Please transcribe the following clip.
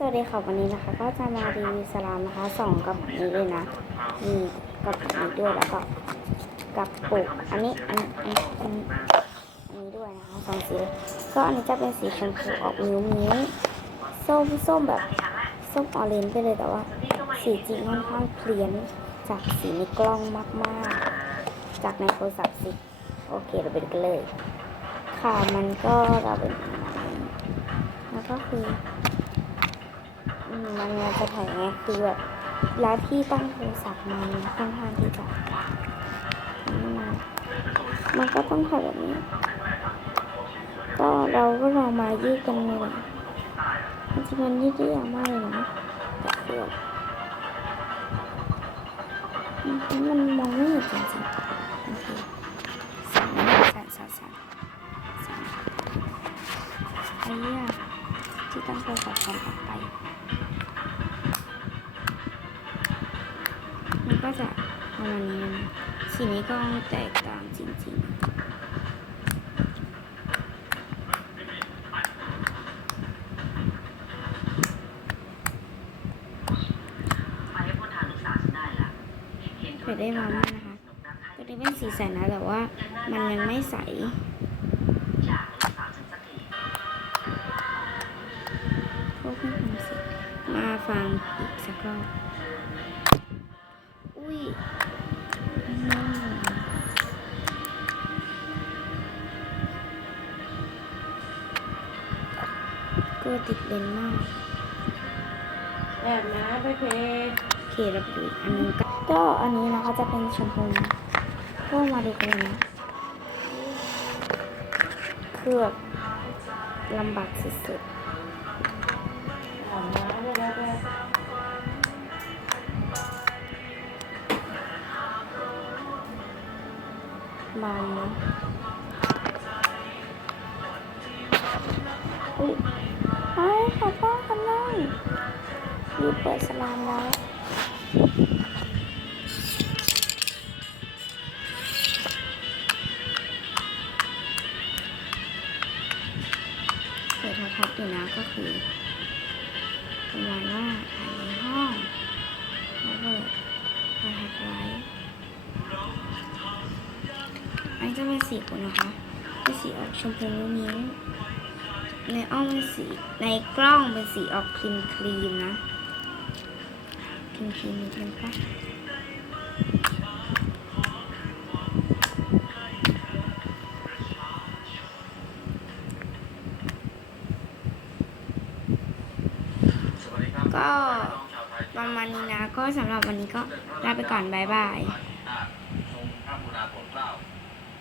สวัสดีค่ะวันนี้นะคะก็จะมารีวิวสลามนะคะสองกระปุกนี้เลยนะมีกระปุกนี้ด้วยแล้วก็กระปุกอันนี้อันนี้อันนี้อันนี้ด้วยนะคะสองสีก็อันนี้จะเป็นสีชมพูออกมิ้วมิ้วส้มส้มแบบส้มออเรนจ์ไปเลยแต่ว่า สีจริงค่อนข้างเพลียนจากสีในกล้องมากๆ จากในโทรศัพท์สิโอเคเราไปดูกันเลย ค่ะมันก็เราเป็นแล้วก็คือ มันมันจะถ่ายไงคือแบบแล้วที่ตั้งโทรศัพท์มันค่อนข้างที่จะมันมันก็ต้องถ่ายแบบนี้ ก็เราก็ลองมายืดกันเลยจริงๆมันยืดได้ยากมากเลยนะแต่คือมันมองไม่เห็นจริงๆโอเคสั่นสั่นสั่นสั่นสั่นไอ้เนี่ย ที่ตั้งโทรศัพท์กันออกไป มันก็จะประมาณนี้นะสีนี้ก็แตกต่างจริงๆได้มาม่านะคะ ตัวนี้เป็นสีใสนะ แต่ว่ามันยังไม่ใส ฟังอีกสักรอบอุ้ยอืมก็ติดเลนส์มากแอบนะไปเพโอเคเราไปดูอีกอันนึงก็ก็อันนี้นะคะจะเป็นชมพูนะก็มาดูกันนะคือแบบลำบากสุดแอบนะไปแล้วไปๆบานนะอุ้ยไอ้ขอป้องกันหน่อยรีบเปิดสลามแล้วเปิดโทรทัศน์อยู่นะก็คือ ประมาณว่าถ่ายในห้องแล้วเปิดประทัศน์ไว้อันนี้จะเป็นสีอุ่นะคะเป็นสีออกชมพูนิ้วในอ้อมเป็นสีในกล้องเป็นสีออกครีมครีมนะครีมครีมนิดนึงปะ ก็ประมาณนี้นะ ก็สำหรับวันนี้ก็ลาไปก่อน บ๊ายบาย